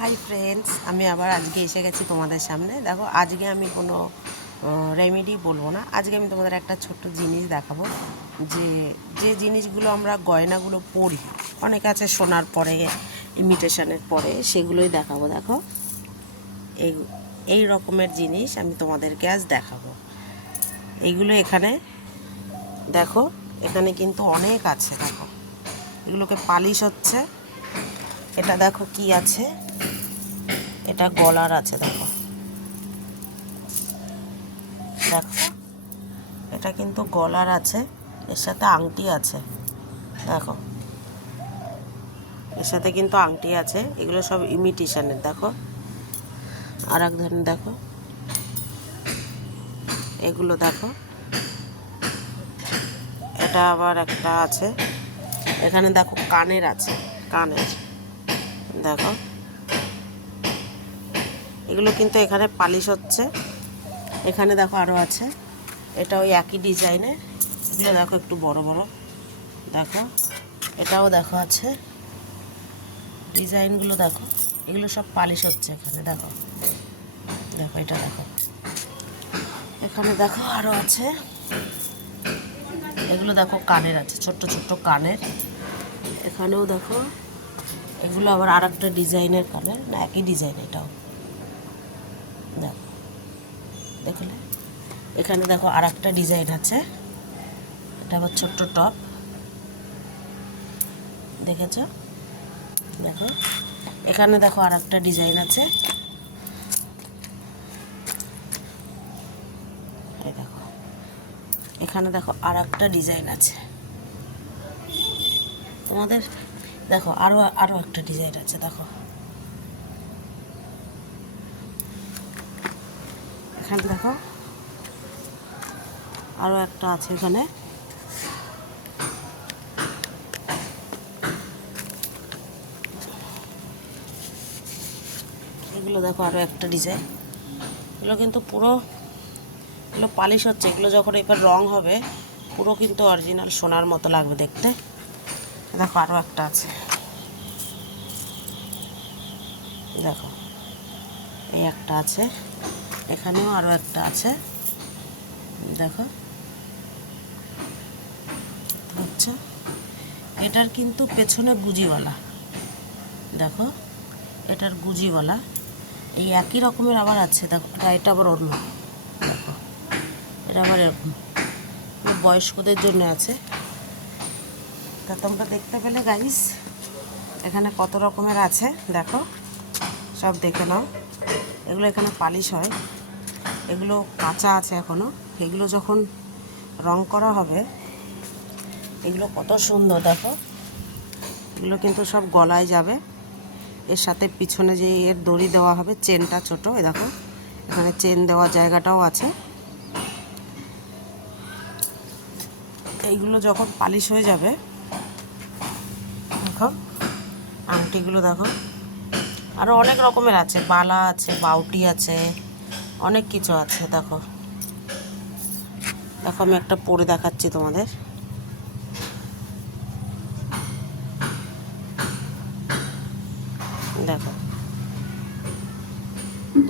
Hi friends, আমি আবার আজকে এসে গেছি তোমাদের সামনে। দেখো, আজকে আমি কোনো রেমেডি বলবো না। আজকে আমি তোমাদের একটা ছোট্ট জিনিস দেখাবো, যে যে জিনিসগুলো আমরা গয়নাগুলো পরি, অনেক আছে সোনার পরে, ইমিটেশনের পরে, সেগুলোই দেখাবো। দেখো, এই এই রকমের জিনিস আমি তোমাদেরকে আজ দেখাবো। এইগুলো এখানে দেখো, এখানে কিন্তু অনেক আছে। দেখো, এগুলোকে পালিশ হচ্ছে। এটা দেখো কি আছে, এটা গলার আছে। দেখো দেখো এটা কিন্তু গলার আছে, এর সাথে আংটি আছে। দেখো, এর সাথে কিন্তু আংটি আছে। এগুলো সব ইমিটেশনের। দেখো, আর এক ধরনের দেখো, এগুলো দেখো, এটা আবার একটা আছে। এখানে দেখো কানের আছে, কানের। দেখো, এগুলো কিন্তু এখানে পালিশ হচ্ছে। এখানে দেখো আরও আছে, এটা ওই একই ডিজাইনের। এগুলো দেখো একটু বড় বড়। দেখো, এটাও দেখো আছে, ডিজাইনগুলো দেখো। এগুলো সব পালিশ হচ্ছে এখানে। দেখো দেখো, এটা দেখো, এখানে দেখো আরও আছে। এগুলো দেখো কানের আছে, ছোট্ট ছোট্ট কানের। এখানেও দেখো, এগুলো আবার আর একটা ডিজাইনের কানের, না একই ডিজাইন এটাও। দেখো, দেখলে এখানে দেখো আর একটা ডিজাইন আছে, এটা আবার ছোট্ট টপ। দেখেছ? দেখো, এখানে দেখো আর একটা ডিজাইন আছে। এই দেখো, এখানে দেখো আর একটা ডিজাইন আছে। তোমাদের দেখো আরও আরও একটা ডিজাইন আছে। দেখো, এখানে দেখো আরও একটা আছে। এখানে এগুলো দেখো আরও একটা ডিজাইন। এগুলো কিন্তু পুরো, এগুলো পালিশ হচ্ছে। এগুলো যখন এবার রং হবে, পুরো কিন্তু অরিজিনাল সোনার মতো লাগবে দেখতে। দেখো আরও একটা আছে। দেখো, এই একটা আছে, এখানেও আরও একটা আছে। দেখো, আচ্ছা, এটার কিন্তু পেছনে গুজিওয়ালা। দেখো, এটার গুজিওয়ালা। এই একই রকমের আবার আছে। দেখো, এটা আবার অন্য। দেখো, এটা আবার এরকম, বয়স্কদের জন্য আছে। তা তোমরা দেখতে পেলে গাইস, এখানে কত রকমের আছে। দেখো, সব দেখে নাও। এগুলো এখানে পালিশ হয়, এগুলো কাঁচা আছে এখনও। এগুলো যখন রং করা হবে, এগুলো কত সুন্দর। দেখো, এগুলো কিন্তু সব গলায় যাবে। এর সাথে পিছনে যে এর দড়ি দেওয়া হবে, চেনটা ছোট। এ দেখো, এখানে চেন দেওয়ার জায়গাটাও আছে। এইগুলো যখন পালিশ হয়ে যাবে, দেখো আংটিগুলো দেখো, আরও অনেক রকমের আছে। বালা আছে, বাউটি আছে, অনেক কিছু আছে। দেখো দেখো, আমি একটা পরে দেখাচ্ছি তোমাদের। দেখো,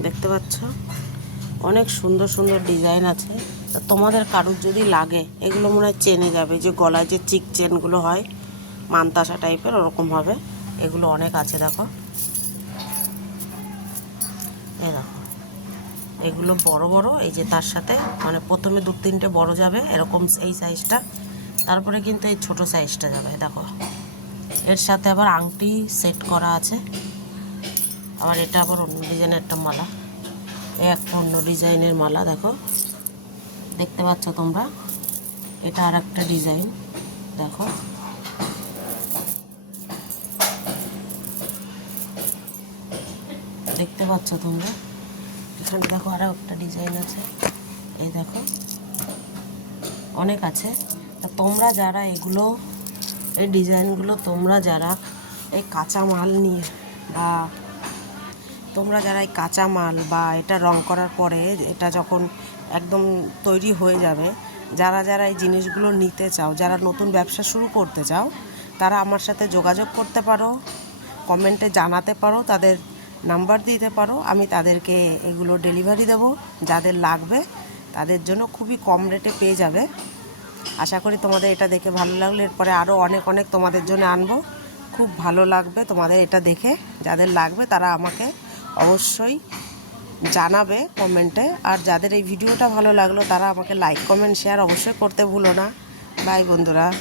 দেখতে পাচ্ছ, অনেক সুন্দর সুন্দর ডিজাইন আছে। তোমাদের কারুর যদি লাগে, এগুলো মনে হয় চেনে যাবে। যে গলায় যে চিক চেনগুলো হয়, মানতাসা টাইপের, ওরকম হবে। এগুলো অনেক আছে। দেখো, এই দেখো, এগুলো বড় বড়। এই যে তার সাথে মানে প্রথমে দু তিনটে বড় যাবে এরকম, এই সাইজটা। তারপরে কিন্তু এই ছোট সাইজটা যাবে। দেখো, এর সাথে আবার আংটি সেট করা আছে। আবার এটা আবার অন্য ডিজাইনের একটা মালা, এই একটা অন্য ডিজাইনের মালা। দেখো, দেখতে পাচ্ছ তোমরা, এটা আর একটা ডিজাইন। দেখো, দেখতে পাচ্ছ তোমরা, এখানে দেখো আরও একটা ডিজাইন আছে। এই দেখো, অনেক আছে। তা তোমরা যারা এগুলো, এই ডিজাইনগুলো তোমরা যারা এই কাঁচা মাল নিয়ে, বা তোমরা যারা এই কাঁচা মাল বা এটা রং করার পরে এটা যখন একদম তৈরি হয়ে যাবে, যারা যারা এই জিনিসগুলো নিতে চাও, যারা নতুন ব্যবসা শুরু করতে চাও, তারা আমার সাথে যোগাযোগ করতে পারো, কমেন্টে জানাতে পারো তাদের নাম্বার দিতে পারো, আমি তাদেরকে এগুলো ডেলিভারি দেব। যাদের লাগবে তাদের জন্য খুবই কম রেটে পেয়ে যাবে। আশা করি তোমাদের এটা দেখে ভালো লাগলো। এরপরে আরও অনেক অনেক তোমাদের জন্য আনবো, খুব ভালো লাগবে তোমাদের এটা দেখে। যাদের লাগবে তারা আমাকে অবশ্যই জানাবে কমেন্টে। আর যাদের এই ভিডিওটা ভালো লাগলো তারা আমাকে লাইক কমেন্ট শেয়ার অবশ্যই করতে ভুলো না। বাই বন্ধুরা।